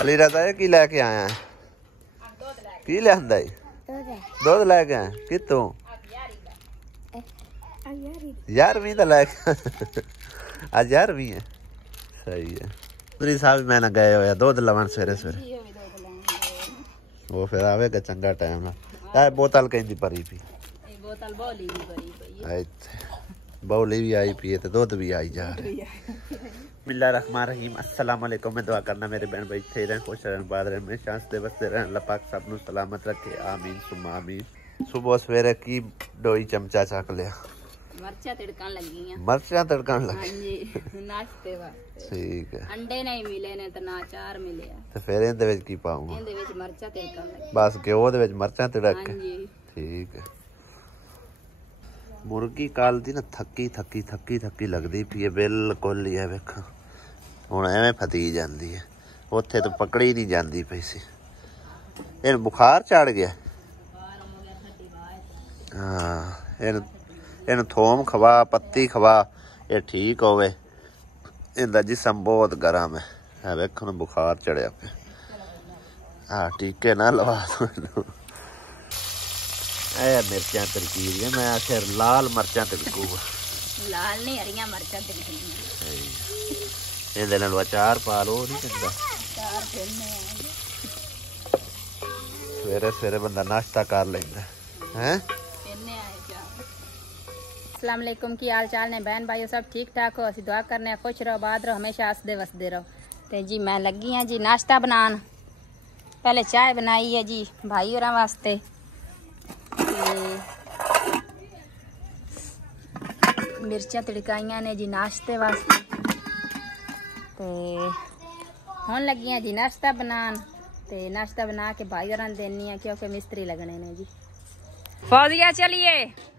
अली रजा की लैके आया है की लिया दुध लैके आया कितों 11वीं तो लैके आज 11वीं है सही है पूरी साहब मैंने गए हो दुध लवन सवेरे सवेरे वो फिर आवेगा चंगा टाइम है बोतल कहीं भरी पी बौली भी आई पी तो दुध भी आई जा रहा बिस्मिल्लाहिर्रहमानिर्रहीम अस्सलाम वालेकुम। मैं दुआ करना मेरे बहन भाई थे रहन खुश रहन बाद रहन में शांस दे बसते रहन अल्लाह पाक सब नु सलामत रखे आमीन सुम्मा आमीन। सुबह सवेरे की डोई चमचा चक लिया मरचा तड़कन लगी हैं मरचा तड़कन लगी हां जी नाश्ते वास्ते ठीक है अंडे नहीं मिले ने तो ना अचार मिले तो फिर इहदे विच की पाऊंगा इहदे विच मरचा तड़कन लगी बस घिओ दे विच मरचा तड़क हां जी ठीक है। मुर्गी काल दी ना थकी थकी थकी थकी लगदी पी है बिल्कुल ही है वेख हुण एवें फती जांदी है उत्थे तो पकड़ी नहीं जांदी पई सी इन बुखार चढ़ गया हाँ इन थोम खवा पत्ती खवा ये ठीक होवे इनका जिसम बहुत गर्म है वेख बुखार चढ़िया पे हाँ टीके ना लवा मिर्चा तड़की मैं आखिर लाल मिर्चा तड़कूगा लाल नहीं हरिया मिर्चा तड़कनी अचार पा लो नहीं चंगा सवेरे सवेरे बंदा नाश्ता कर लेंदा हैं। अस्सलाम वालेकुम की हाल चाल ने बहन भाइयों सब ठीक ठाक हो असि दुआ करने खुश रहो आबाद रहो हमेशा हसदे वसदे रहो। तो जी मैं लगी हाँ जी नाश्ता बनान पहले चाय बनाई है जी भाई होरां वास्ते मिर्चा तड़काइया ने जी नाश्ते वास्ते ते हुण लगी हाँ जी नाश्ता बनान ते नाश्ता बना के भाई होरां देनी है क्योंकि मिस्त्री लगने ने जी। फौजिया चलिए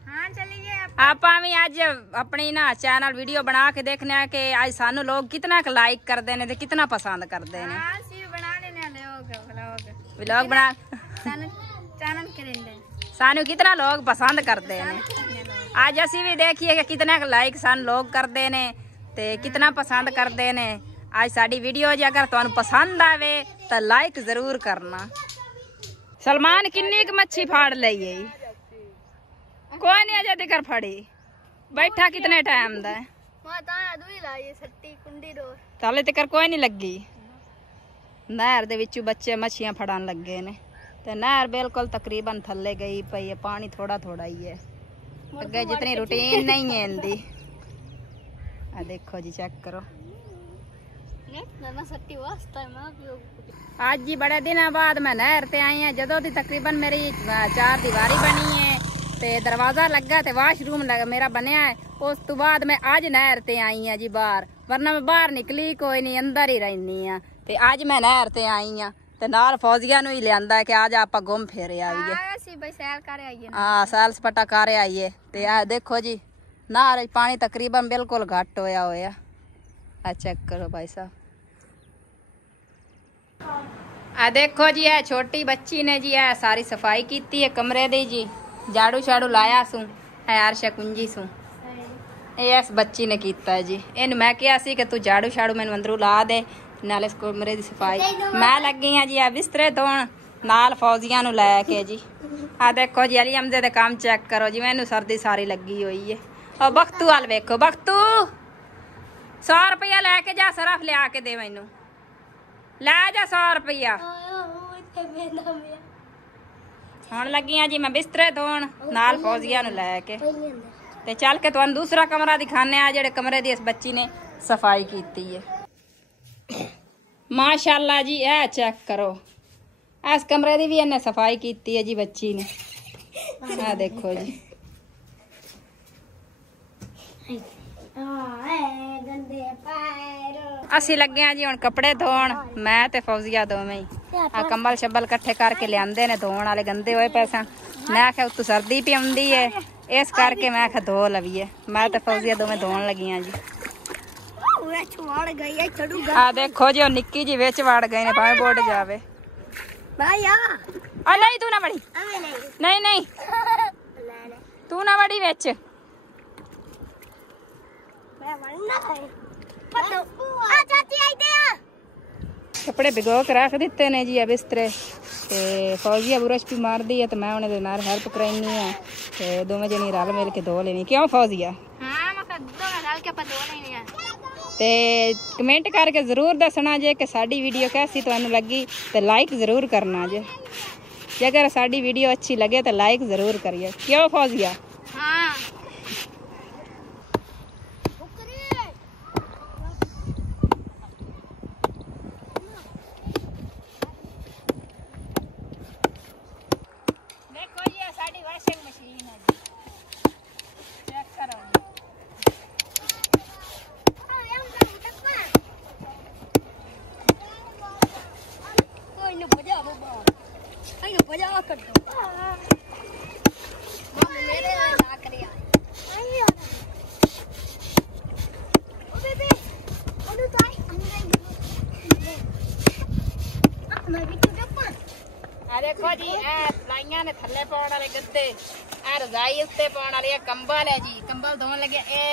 हाँ चलिए आप भी आज अपनी ना चैनल वीडियो बना के देखने कि आज सानू लोग कितना लाइक करते हैं कितना पसंद करते हैं व्लॉग बना सानू कितना लोग पसंद करते हैं आज असी भी देखिए कि कितना लाइक सान लोग करते हैं ते कितना पसंद करते हैं। आज साड़ी वीडियो जी अगर तुहानू पसंद आवे तो लाइक जरूर करना। सलमान किन्नी क मच्छी फाड़ लई कोई नहीं अजे तक फड़ी बैठा कितने टाइम दा ताले तक कोई नहीं लगी नहर दे विचू बच्चे मच्छियां फड़ान लगे ने ते नहर बिल्कुल तकरीबन थल्ले गई पई है पानी थोड़ा थोड़ा ही है अगे जितनी रूटीन नहीं है इनदी आ देखो जी चेक करो आज जी बड़े दिन बाद मैं नहर ते आई हूं जदों दी तकरीबन मेरी 4 दीवारी बनी है ते दरवाजा लगा ते वाशरूम मेरा बनया है उस तो बाद मैं आज नहर ते आई हूं जी बाहर वरना मैं बाहर निकली कोई नहीं अंदर ही रहनी है ते आज मैं नहर ते आई हूं ते नाल फौजिया नु ही लियांदा कि आज आपां घूम फिर आईए हाँ सैल सपाटा कर आईए ते आ देखो जी नहर पानी तकरीबन बिल्कुल घट होया होया आ चेक करो भाई साहब आ देखो जी है छोटी बच्ची ने जी है सारी सफाई की है कमरे दी जी झाड़ू झाड़ू लाया सू है आरशा कुंजी सू इस बच्ची ने किया है जी इन मैं कहा सी कि तू झाड़ू झाड़ू मैनू अंदरों ला दे नाले इस कमरे की सफाई मैं लगी हाँ जी आ बिस्तरे धोन नाल फौजिया नू लैके जी आ देखो जी अली अमदे दे काम चेक करो जी मैनू सर्दी सारी लगी हुई है और बख्तू वाल वेखो बख्तू 100 रुपया लैके जा सरफ लिया के दे मैनू लै जा 100 रुपया हुण लगी हाँ जी मैं बिस्तरे धोन नाल फौजिया नू लैके ते चल के तुहानू दूसरा कमरा दिखाने आ जेड़े कमरे दी इस बच्ची ने सफाई की है माशाल्लाह जी ए चेक करो इस कमरे दी भी इन्हें सफाई की है जी बच्ची ने आ देखो जी असी लगे हैं जी हुण कपड़े धोन मैं ते फौजिया दोवें ही आ कंबल शब्बल कट्ठे करके लियांदे ने धोन वाले गंदे होए पैसा मैं आख्या उत्तों सर्दी पी आउंदी है इस करके मैं आख्या धो लवीए मैं ते फौजिया दोवें धोन लगी हैं जी। आ देखो जी निक्की जी विच वड़ गए ने भावे बोट जावे नहीं तू ना बड़ी नहीं नहीं तू ना बड़ी विच ਕੱਪੜੇ ਭਿਗੋ ਕੇ ਰੱਖ ਦਿੱਤੇ ਨੇ ਜੀ ਆ ਬਿਸਤਰੇ ਤੇ ਫੌਜੀਆ ਬੁਰਸ਼ ਵੀ ਮਾਰਦੀ ਹੈ ਤੇ ਮੈਂ ਉਹਨੇ ਦੇ ਨਾਲ ਹੈਲਪ ਕਰਾਈਨੀ ਆ ਤੇ ਦੋਵੇਂ ਜਣੀ ਰਲ ਮਿਲ ਕੇ ਧੋ ਲੈਣੀ। ਕਿਉਂ ਫੌਜੀਆ? ਹਾਂ ਮੈਂ ਦੋਵੇਂ ਰਲ ਕੇ ਆਪਾਂ ਧੋ ਲੈਣੀ ਆ। ਤੇ ਕਮੈਂਟ ਕਰਕੇ ਜ਼ਰੂਰ ਦੱਸਣਾ ਜੇ ਕਿ ਸਾਡੀ ਵੀਡੀਓ कैसी ਤੁਹਾਨੂੰ ਲੱਗੀ ਤੇ ਲਾਈਕ ਜ਼ਰੂਰ ਕਰਨਾ ਜੇ ਅਗਰ ਸਾਡੀ ਵੀਡੀਓ अच्छी लगे तो लाइक जरूर करिए। क्यों फौजिया? हाँ देखो ये साड़ी वॉशिंग मशीन है जी, चेक करो। कोई न बजा बाबा आई न बजा कर दो मम्मी मेरे ना करे आई ओ बेबी ओनु ताई मैं भी तो देखो आ देखो जी ए लाइयां ने थल्ले पाउण वाले गद्दे आ रजाई उत्ते पाउण वाले कंबल है जी। कंबल धोण लगे ए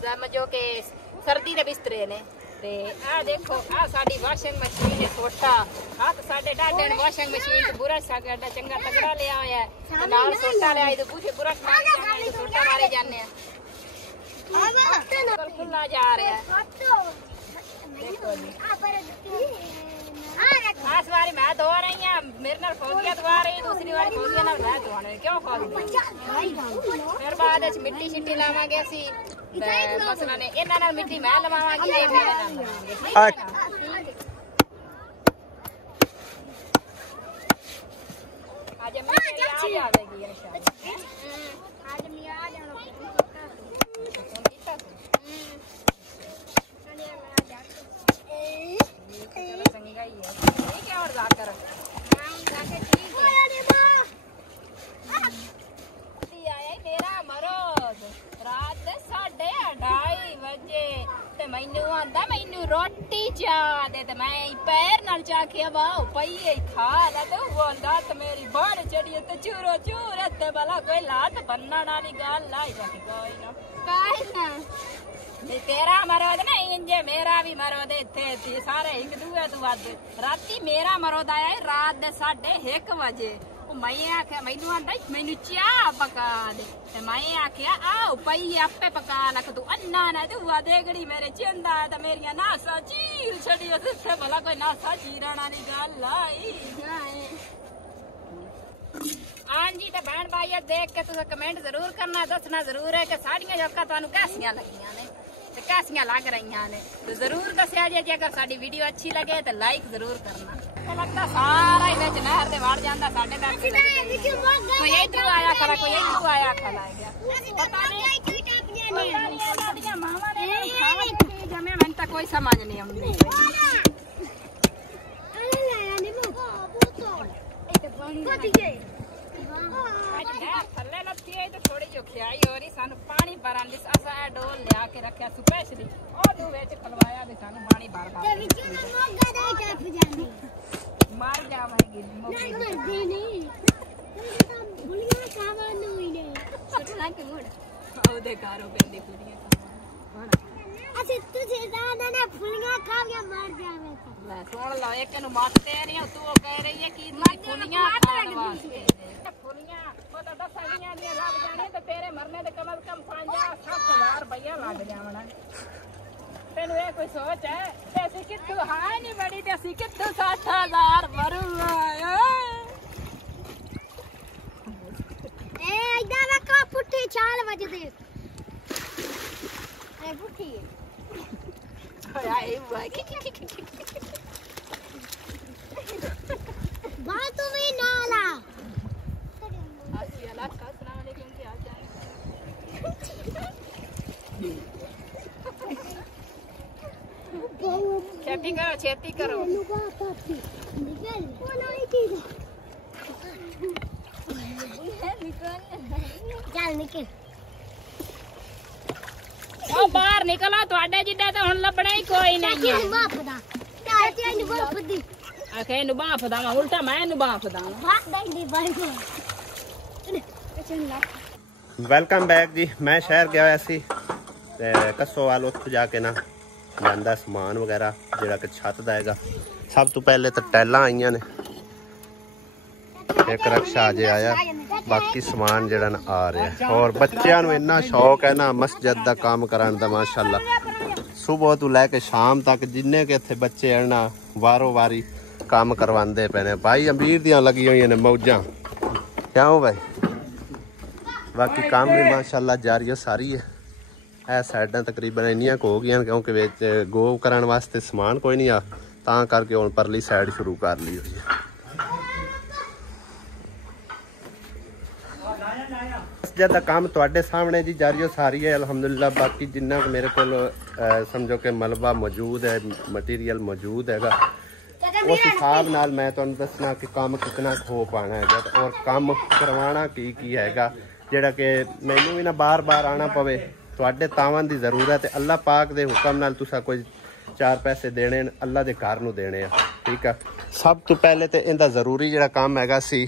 समझो कि सर्दी दे बिस्तरे ने ते आ देखो आ साडी वाशिंग मशीन है छोटा आ तो साडे डाडे ने वाशिंग मशीन ते बुरश साडा चंगा तगड़ा लिया होया है ते नाल छोटा लिया तो पूछे बुरश मार जाने तो छोटा मारे जाने बिल्कुल खुला जा रहा है। देखो जी खास बारी मैं धो रही हूं, मेरे नाल फौजिया धो रही है, दूसरी बारी फौजिया नाल मैं धोने। क्यों फौजिया? फिर बाद विच मिट्टी शिट्टी लावांगे असी मसला ने इन्हां नाल मिट्टी मैं लवावांगी ए मेरे नाल आज मैं आ जाएगी इंशाल्लाह। आज मैं आ जाना संगा ही है ठीक है और जाकर मेरा मरोद रात 2:30 बजे ते मैनू आंदा मैनू रोटी चाह दे ते मैं पैर नाल चाह के वाओ पईए खा ला ते वो आंदा ते मेरी बाड़ चढ़ी ते चूरो चूर ते भला कोई लात बनना वाली गल लाई जाके कोई ना तेरा मरोद नहीं इंजे मेरा भी मरोद इत्थे सारे एक दूए तू अद राती मेरा मरोद आया रात दे 1:30 बजे मैं आख्या मैनू आंदा मैनू चाह पका दे ते मैं आख्या आओ पई आपे पका लख तू अन्ना ना तू देगड़ी मेरे चिंदा ते मेरिया नासा चीर छड़ी उसे भला कोई नासा चीरण वाली गल आई। हाँ जी तो बहन भाई देख के तुम कमेंट जरूर करना, दसना जरूर है कि साड़ियां जक्का तुहानू कैसियां लगियां ने ते कैसियां लग रही ने तो जरूर दसिया जे अगर साडी वीडियो अच्छी लगे तो लाइक जरूर करना। तो लगता सारा ही विच नहर दे वड़ जांदा साडे तक कोई इधर आया खरा कोई इधर आया खरा गया पता नहीं साडियां मावां ने खावा की जमे मैंने तो कोई समझ नहीं आउंदी। थल्ले लत्ती है तो थोड़ी जो खियाई हो रही सानू पानी भरन दी असा ए डोल लिया के रखया स्पेशली ओदू विच खलवाया ते सानू पानी भर भर ते विच ना मोगा दे टप जानी मार जावेगी मोगी नहीं बुलिया खावा नहीं ने छटना के मोड़ ओदे कारो पेंदी बुलिया खावा अच्छा तुझे दादा ने फुलिया खा के मार जावे ले सुन लो एक नु मत दे रही हूं तू कह रही है कि फुलिया खाने वास्ते फुलिया वो तो 10 सालियां दी लग जाने ते तेरे मरने दे कम से कम 5-7 रुपया लग जावना तेनु ए कोई सोच है ते असि कित्तू हां नहीं बड़ी ते असि कित्तू 60,000 भरू ए इधर रखो पुट्ठी छाल बजदे ए पुट्ठी आई हुआ बात तो में नाला अस्सलाम वालेकुम क्या हाल चाल खेती करो चल निकल ओ बाहर निकलो ਤੁਹਾਡੇ ਜਿੱਡਾ ਤਾਂ ਹੁਣ ਲੱਭਣਾ ਹੀ ਕੋਈ ਨਹੀਂ ਹੈ ਬਾਫਦਾ ਤਾਤੇ ਨੂੰ ਬਾਫਦੀ ਆਖੇ ਨੂੰ ਬਾਫਦਾ ਮੈਂ ਉਲਟਾ ਮੈਂ ਨੂੰ ਬਾਫਦਾ ਬਾਫਦਾ ਦੀ ਬਾਈ ਵੈਲਕਮ ਬੈਕ ਜੀ। ਮੈਂ ਸ਼ਹਿਰ ਗਿਆ ਹੋਇਆ ਸੀ ਤੇ ਕੱਸੋਵਾਲ ਉੱਥੇ ਜਾ ਕੇ ਨਾ ਜਾਂਦਾ ਸਮਾਨ ਵਗੈਰਾ ਜਿਹੜਾ ਕਿ ਛੱਤ ਦਾ ਹੈਗਾ सब तो पहले तो टाइलां आईयां ने, एक रक्षा अजे आया, बाकी समान जिहड़ा ना आ रहा है। और बच्चों को इन्ना शौक है ना मस्जिद का काम कराने का, माशाअल्लाह सुबह तो लैके शाम तक जिन्ने के इत्थे बच्चे हैं ना वारों वारी काम करवाते पे ने। भाई अमीर दियां लगी हुई ने मौजां, क्यों भाई? बाकी काम भी माशाअल्लाह जारी सारी है। यह साइडां तकरीबन इन्नियां हो गई क्योंकि विच गो करने वास्ते समान कोई नहीं आ, तां करके हुण परली साइड शुरू कर ली हुई है। मस्जिद का काम तुहाडे सामने जी जारी सारी है अल्हम्दुलिल्लाह। बाकी जिन्ना मेरे को समझो कि मलबा मौजूद है, मटीरियल मौजूद हैगा, उस हिसाब नाल मैं तुहानूं दसना कि काम कितना हो पाना है और काम करवाना की हैगा, जिहड़ा कि मैनूं भी ना बार बार आना पवे। तुहाडे तावन की जरूरत है, अल्लाह पाक दे हुक्म नाल तुसां कोई 4 पैसे देने अल्लाह दे घर नूं देने आ, ठीक है। सब तो पहले तो इहदा जरूरी जिहड़ा काम हैगा सी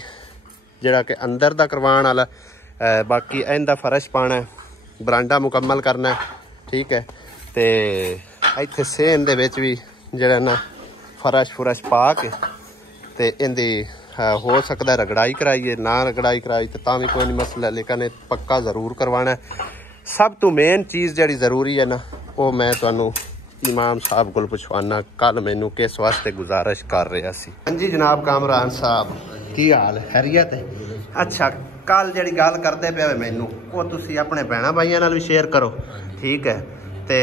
जिहड़ा कि अंदर दा करवाउण वाला, बाकी इहदा फर्श पाना है, बरांडा मुकम्मल करना है, ठीक है। तो इत्थे सेन दे विच भी जिहड़ा ना फर्श फुरश पा के ते इहदी हो सकता है रगड़ाई कराइए, ना रगड़ाई कराई तो तां भी कोई नहीं मसला, लेकिन पक्का जरूर करवाना है। सब तो मेन चीज़ जिहड़ी जरूरी है ना वो मैं तुहानूं इमाम साहब को पुछवाना, कल मैनू किस वास्ते गुजारिश कर रहा सी। हाँ जी जनाब कामरान साहब की हाल खैरियत है? अच्छा कल जी गल करते पे मैनू वो तुसी अपने भैन भाइयों नाल भी शेयर करो, ठीक है। तो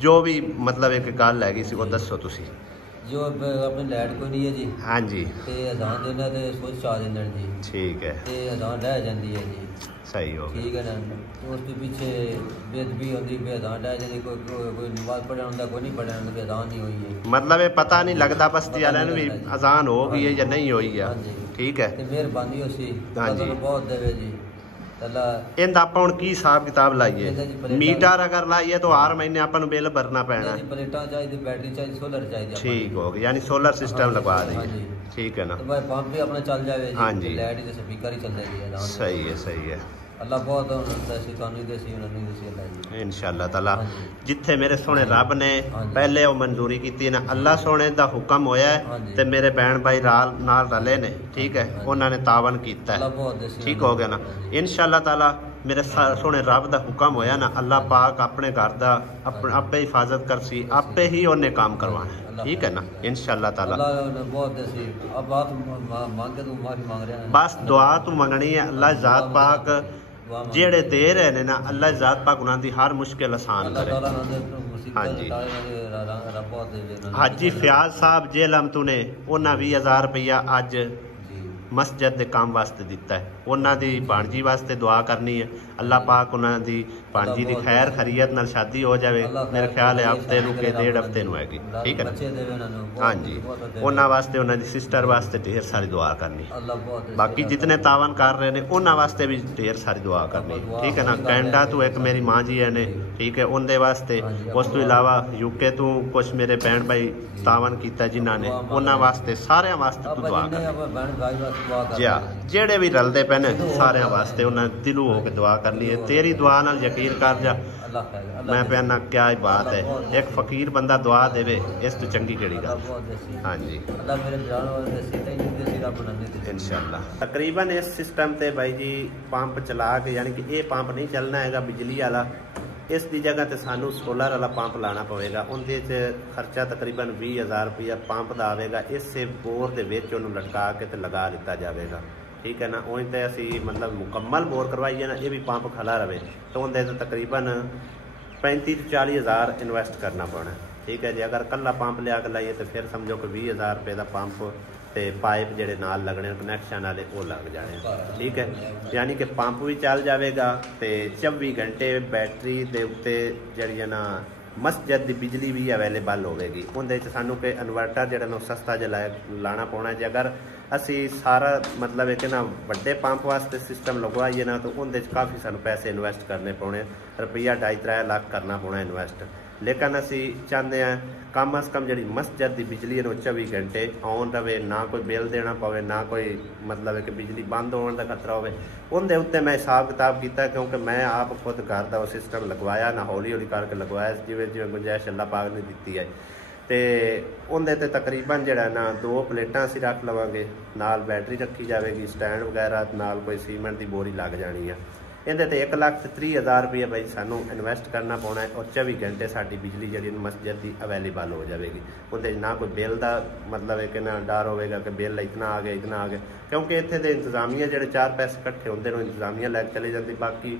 जो भी मतलब एक गल हैगी सी वो दसो तुसी। जो अपनी लाइट कोई नहीं है जी। हाँ जी। ते अजान देना ते सोच चाह देना जी। ठीक है। ते अजान रह जाती है जी। सही हो ठीक है ना। उस पीछे बेदबी होती है, अजान रह जाती, कोई नमाज पढ़ा होंगे, कोई नहीं पढ़ा होंगे, अजान नहीं हुई है। मतलब ये पता नहीं लगता बस्ती वाले भी अजान हो गई है या नहीं हुई है। ठीक है। मेहरबानी हो सी। हाँ जी। बहुत देवे जी। इनका आप हुण की हिसाब किताब लाइए? मीटर अगर लाइए तो हर महीने अपन बिल भरना पैना है। प्लेटां चाहिए, बैटरी चाहिए, सोलर चाहिए। ठीक हो गया, यानी सोलर सिस्टम लगवा देंगे। ठीक है ना। तो भाई पंप भी अपना चल जाए। हाँ जी। लाइट ही स्पीकर ही चल जाएगी। सही है, सही है। अल्लाह बहुत इंशाअल्लाह ताला जिथे मेरे सोने रब ने पहले वो मंजूरी की ना, अल्लाह सोने दा हुक्म होया है ते मेरे बहन भाई नाल रले ने, ठीक है, उन्होंने तावन किया है, ठीक हो गया ना। इंशाअल्लाह ताला मेरे सोने रब दा हुक्म होया ना, अल्लाह पाक अपने घर दा आपे हिफाजत कर सी, आपे ही उन्हें काम करवाना है, ठीक है ना। इंशाअल्लाह ताला बस दुआ तू मंगनी है, अल्लाह जात पाक जेड़े दे रहे ने ना, अल्लाह जात पाक उन्होंने हर मुश्किल आसान करे। हाँ जी। हाजी फयाज साहब जेलमतू ने उन्हें 20,000 रुपया अज मस्जिद के काम वास्ते दिता है। उन्होंने भाणजी वास्ते दुआ करनी है, अल्लाह पाक उन्होंने भाणजी की खैर खरीयत नाल शादी हो जाए। मेरे ख्याल है हफ्ते नूं के 1.5 हफ्ते नूं हैगी, ठीक है ना। हाँ जी। उन्होंने वास्ते उन्होंने सिस्टर वास्ते ढेर सारी दुआ करनी, बाकी जितने तावन कर रहे हैं उन्होंने वास्ते भी ढेर सारी दुआ करनी, ठीक है ना। कैनेडा तो एक मेरी माँ जी है ने, ठीक है, उनके वास्ते। उस तो इलावा यूके तो कुछ मेरे भैन भाई तावन किया जिन्होंने, उन्होंने वास्ते सारे वास्ते तू दुआ कर जी। जेड़े भी रलते पे ने सारे वास्ते उन्हें दिलों हो के दुआ करनी है। तेरी दुआ नाल यकीन कर जा, मैं कहना क्या ही बात है, एक फकीर बंदा दुआ देवे इस तो चंगी केड़ी गल। हाँ जी इंशाअल्लाह। तकरीबन इस सिस्टम ते भाई जी पंप चला के, यानी कि ये पंप नहीं चलना है बिजली वाला, इस दी जगह ते सानू सोलर वाला पंप लाना पवेगा। उनके खर्चा तकरीबन 20,000 रुपया पंप का आएगा। इससे बोर के विच उन्होंने लटका के ते लगा दिता जाएगा, ठीक है ना। उन्हें तो असी मतलब मुकम्मल बोर करवाइए ना, ये भी पंप खला रहे तो उनके तकरीबन 35 to 40,000 इन्वेस्ट करना पड़ना, ठीक है जी। अगर कला पंप लिया के लाइए तो फिर समझो कि 20,000 रुपये का पंप ते पाइप जेडे नाल लगने कनैक्शन वाले वो लग जाने, ठीक है। यानी कि पंप भी चल जाएगा तो 24 घंटे बैटरी के उत्ते जी ना मस्जिद की बिजली भी अवेलेबल होगी। उनके सानू के इन्वर्टर जो सस्ता जिहा लाना पौना जी। अगर असी सारा मतलब एक ना बड़े पंप वास्ते सिस्टम लगवाइए ना तो उनके काफ़ी सानू पैसे इन्वेस्ट करने पौने, रुपया 2.5-3 लाख करना पौना इन्वेस्ट। लेकिन असी चाहते हैं कम अज़ कम जी मस्जिद की बिजली 24 घंटे ऑन रहे, ना कोई बिल देना पवे, ना कोई मतलब कि बिजली बंद होने का खतरा हो। उनके उत्ते मैं हिसाब किताब किया, क्योंकि मैं आप खुद घर का वो सिस्टम लगवाया ना, हौली हौली करके लगवाया जिवें जिवें गुंजाइश अल्लाह पाक ने दी है। ਤੇ ਉਹਦੇ ਤੇ ਤਕਰੀਬਨ ਜਿਹੜਾ ਨਾ 2 ਪਲੇਟਾਂ ਅਸੀਂ ਰੱਖ ਲਵਾਂਗੇ, ਨਾਲ ਬੈਟਰੀ ਰੱਖੀ ਜਾਵੇਗੀ, ਸਟੈਂਡ ਵਗੈਰਾ, ਨਾਲ ਕੋਈ ਸੀਮੈਂਟ ਦੀ ਬੋਰੀ ਲੱਗ ਜਾਣੀ ਆ। ਇਹਦੇ ਤੇ 1,30,000 ਰੁਪਏ ਬਾਈ ਸਾਨੂੰ ਇਨਵੈਸਟ ਕਰਨਾ ਪਾਉਣਾ ਹੈ, ਔਰ 24 ਘੰਟੇ ਸਾਡੀ ਬਿਜਲੀ ਜਿਹੜੀ ਮਸਜਿਦ ਦੀ ਅਵੇਲੇਬਲ ਹੋ ਜਾਵੇਗੀ। ਉਹਦੇ ਨਾ ਕੋਈ ਬਿੱਲ ਦਾ ਮਤਲਬ ਹੈ ਕਿ ਨਾ ਡਰ ਹੋਵੇਗਾ ਕਿ ਬਿੱਲ ਇਤਨਾ ਆ ਗਿਆ, ਕਿਉਂਕਿ ਇੱਥੇ ਦੇ ਇੰਤਜ਼ਾਮੀਆ ਜਿਹੜੇ 4 ਪੈਸੇ ਇਕੱਠੇ ਹੁੰਦੇ ਨੇ ਇੰਤਜ਼ਾਮੀਆ ਲੈ ਕੇ ਚਲੇ ਜਾਂਦੀ। ਬਾਕੀ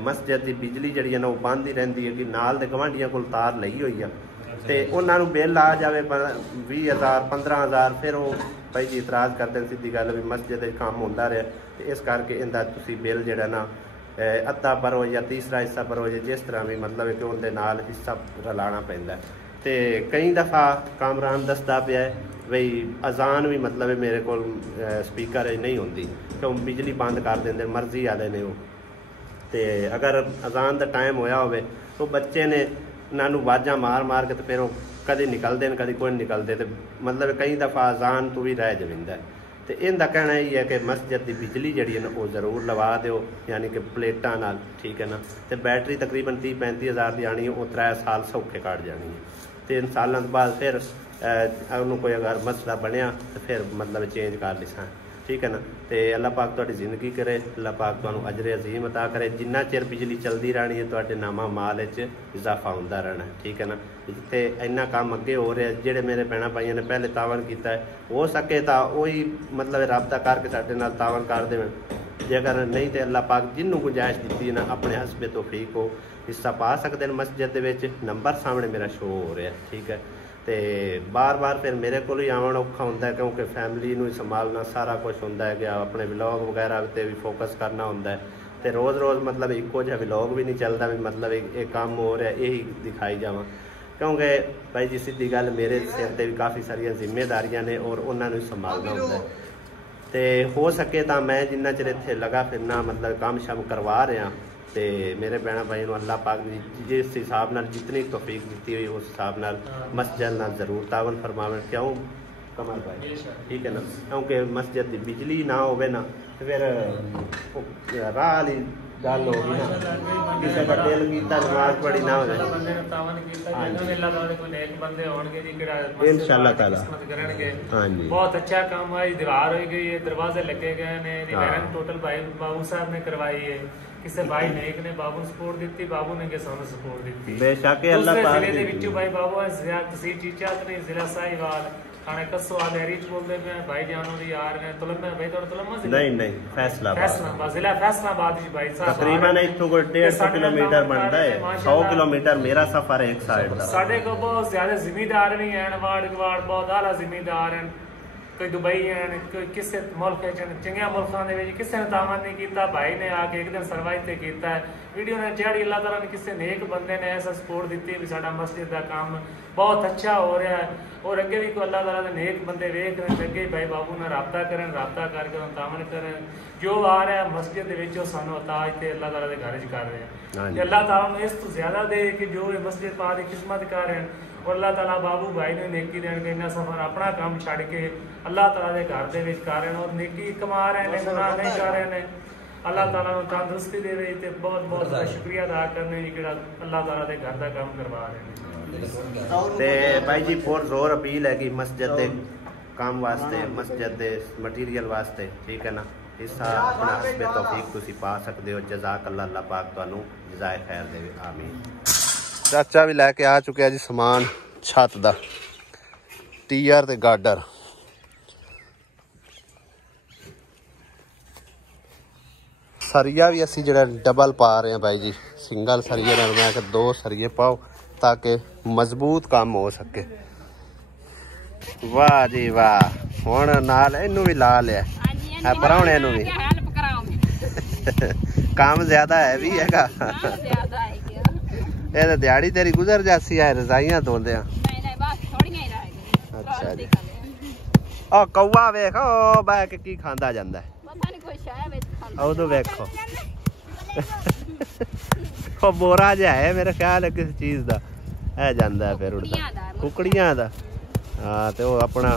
ਮਸਜਿਦ ਦੀ ਬਿਜਲੀ ਜਿਹੜੀ ਹੈ ਨਾ ਉਹ ਬੰਦ ਹੀ ਰਹਿੰਦੀ ਹੈ ਕਿ ਨਾਲ ਦੇ ਗਵਾਂਢੀਆਂ ਕੋਲ ਤਾਰ ਲਈ ਹੋਈ ਆ, ਤੇ ਉਹਨਾਂ ਨੂੰ ਬਿੱਲ ਆ ਜਾਵੇ 20,000 15,000, ਫਿਰ ਉਹ ਭਾਈ ਜੀ ਇਤਰਾਜ਼ ਕਰਦੇ ਨੇ ਸਿੱਧੀ ਗੱਲ ਵੀ ਮਸਜਿਦ ਦੇ ਕੰਮ ਹੁੰਦਾ ਰਿਹਾ, ਤੇ ਇਸ ਕਰਕੇ ਇਹਦਾ ਤੁਸੀਂ ਬਿੱਲ ਜਿਹੜਾ ਨਾ ਅੱਧਾ ਭਰੋ ਜਾਂ ਤੀਸਰਾ ਹਿੱਸਾ ਭਰੋ, ਜਿਸ ਤਰ੍ਹਾਂ ਵੀ ਮਤਲਬ ਹੈ ਕਿ ਉਹਦੇ ਨਾਲ ਹਿੱਸਾ ਰਲਾਉਣਾ ਪੈਂਦਾ। ਤੇ ਕਈ ਦਫਾ ਕਾਮਰਾਨ ਦੱਸਦਾ ਪਿਆ ਹੈ ਬਈ ਅਜ਼ਾਨ ਵੀ ਮਤਲਬ ਮੇਰੇ ਕੋਲ ਸਪੀਕਰ ਨਹੀਂ ਹੁੰਦੀ, ਕਿਉਂ ਬਿਜਲੀ ਬੰਦ ਕਰ ਦਿੰਦੇ, ਮਰਜ਼ੀ ਵਾਲੇ ਨੇ ਉਹ। ਤੇ ਅਗਰ ਅਜ਼ਾਨ ਦਾ ਟਾਈਮ ਹੋਇਆ ਹੋਵੇ ਤਾਂ ਬੱਚੇ ਨੇ ਉਹਨਾਂ ਨੂੰ ਆਵਾਜ਼ਾਂ ਮਾਰ ਕੇ ਤੇ ਫਿਰ ਉਹ ਕਦੇ ਨਿਕਲਦੇ ਨੇ, ਕਦੇ ਕੋਈ ਨਹੀਂ ਨਿਕਲਦੇ, ਤੇ ਮਤਲਬ ਕਈ ਦਫਾ ਅਜ਼ਾਨ ਤੋਂ ਵੀ ਰਹਿ ਜਾਂਦਾ। ਤੇ ਇਹਦਾ ਕਹਿਣਾ ਇਹ ਹੈ ਕਿ ਮਸਜਿਦ ਦੀ ਬਿਜਲੀ ਜਿਹੜੀ ਹੈ ਨਾ ਉਹ ਜ਼ਰੂਰ ਲਵਾ ਦਿਓ, ਯਾਨੀ ਕਿ ਪਲੇਟਾਂ ਨਾਲ, ਠੀਕ ਹੈ ਨਾ। ਤੇ ਬੈਟਰੀ ਤਕਰੀਬਨ 30-35,000 ਦੀ ਆਣੀ ਹੈ, ਉਹ 3 ਸਾਲ ਸੌਖੇ ਕੱਢ ਜਾਣੀ ਹੈ। 3 ਸਾਲਾਂ ਤੋਂ ਬਾਅਦ ਫਿਰ ਉਹਨੂੰ ਕੋਈ ਅਗਰ ਮਸਲਾ ਬਣਿਆ ਤਾਂ ਫਿਰ ਮਤਲਬ ਚੇਂਜ ਕਰ ਲਿਸਾਂ, ठीक है ना। तो अल्लाह पाक तुहाडी जिंदगी करे, अल्लाह पाक तुहानू अजरे अजीम अता करे। जिन्ना चिर बिजली चलती रहनी है तुहाडे नामा माल इजाफा होंदा रहना, ठीक है ना। जिथे इन्ना काम अगे हो रहा, जेडे मेरे भैन भाइयों ने पहले तावन किया है, हो सके तो वही मतलब रबता करके साडे नाल तावन कर देवन, जेकर नहीं तो अल्लाह पाक जिन्होंने गुंजाइश दी है ना अपने हसबे तौफीक को हिस्सा पा सकते हैं मस्जिद दे विच। नंबर सामने मेरा शो हो रहा है, ठीक है। तो बार बार फिर मेरे को ही आवन औखा होंदा है, क्योंकि फैमिली नूं संभालना सारा कुछ होंदा है, कि अपने व्लॉग वगैरह ते भी फोकस करना होंदा है। तो रोज़ रोज़ मतलब इक्को जिहा व्लॉग भी नहीं चलता भी मतलब एक काम हो रहा है यही दिखाई जावां, क्योंकि भाई जी सीधी गल मेरे सिर ते भी काफ़ी सारिया जिम्मेदारियां ने और उन्होंने संभालना होंदा है। तो हो सके तो मैं जिन्ना चिर इत्थे लगा फिरना मतलब काम शाम करवा रहा, तो मेरे भैन भाई को अल्लाह पाक जिस हिसाब नाल जितनी तौफीक दी हुई उस हिसाब नाल मस्जिद नाल जरूर तावन फरमावें, क्यों कमल भाई, ठीक है ना। क्योंकि मस्जिद की बिजली ना होवे ना तो फिर राह वाली गल होगी ना, किसी का दिल कीता नमाज पढ़ी ना होवे इंशाअल्लाह ताला। हाँ जी बहुत अच्छा काम है, दीवार हो गई है, दरवाजे लगे गए हैं, टोटल भाई बाबू साहब ने करवाई है, किसी भाई ने एक ने बाबू सपोर्ट दी, बाबू ने किसान सपोर्ट दी। बेशक अल्लाह पाक जिले दे विच भाई बाबू तहसील चीचा ने जिला साहिवाल थाने कसवाल एरिया बोलते हैं भाई जानो दी यार ने तुलम भाई तोड़ तुलम नहीं फैसलाबाद जिला फैसलाबाद भाई साहब तकरीबन इत्थों कोई 150 किलोमीटर बनता है, 100 किलोमीटर मेरा सफर है एक साइड दा। साडे को बहुत ज्यादा जिम्मेदार नहीं है, वार्ड गवाड़ बहुत आला जिम्मेदार हैं, कोई दुबई है, कोई किसी मुल्क चंगे मुल्कों के किसी ने तावन नहीं किया, भाई ने आके एक दिन सरवाइव से किया है वीडियो ने जड़ी अल्लाह ताला ने किसी नेक बंदे ने ऐसा सपोर्ट दी भी साडा मस्जिद का काम बहुत अच्छा हो रहा है, और अगे भी कोई अल्लाह ताला के नेक बंदे वेख रहे हैं, अगे भाई बाबू ने रबता करें, रबता करके तावन करें, जो आ रहा है मस्जिद के सानू अता इतने अल्लाह ताला के घर कर रहे हैं। अल्लाह ताला इस तो ज्यादा दे कि जो मस्जिद पा की खिदमत कर रहे हैं, और अल्लाह ताला बाबू भाई ने नेकी देन के इन्ना सफर अपना काम छड़ के अल्लाह ताला के घर दे विच कर रहे हैं, और नेकी कमा रहे हैं, गुनाह नहीं कर रहे हैं। अल्लाह ताला नूं तंदुरुस्ती देवे ते बहुत बहुत शुक्रिया अदा करने जी कि अल्लाह ताला के घर दा काम करवा रहे हैं। ते भाई जी बहुत जोर अपील है कि मस्जिद दे काम वास्ते, मस्जिद दे मटीरियल वास्ते, ठीक है ना, हिस्सा अपना हस्बे तौफीक तुसीं पा सकते हो। जज़ाक अल्लाह, अल्लाह पाक तुहानूं जज़ाए खैर देवे, आमीन। चाचा भी लैके आ चुके जी समान छत दा, टीयर ते गाडर। सरिया भी असी जो डबल पा रहे हैं भाई जी, सिंगल सरिये नाल मैं कि 2 सरिये पाओ ताकि मजबूत काम हो सके। वाह जी वाह, हुण नाल इनू भी ला लिया है, पराउणे नू भी काम ज्यादा है भी हैगा। ये तो दिहाड़ी तेरी गुजर जासी है, रजाइयां धोंदे। अच्छा जी, ओ कौआ वेख ओ बह के की खांदा जांदा है, उदो वेखो ओ बोरा जिहा है मेरे ख्याल है किसी चीज दा है जांदा है, फिर उड़दा कुकड़ियां दा। हाँ तो वो अपना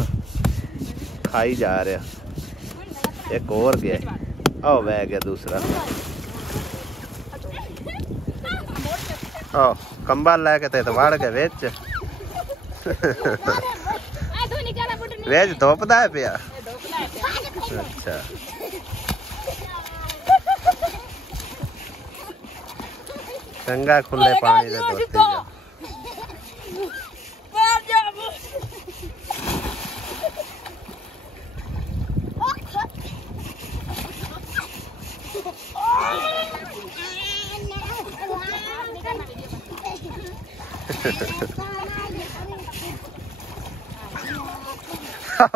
खाई जा रहा। एक और गया, ओ बह गया दूसरा। ओ कंबल लैके ते वड़ के विच वेज धोपदा है पिया। अच्छा चंगा खुले पानी दे दोस्ती जा।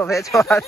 वे छोड़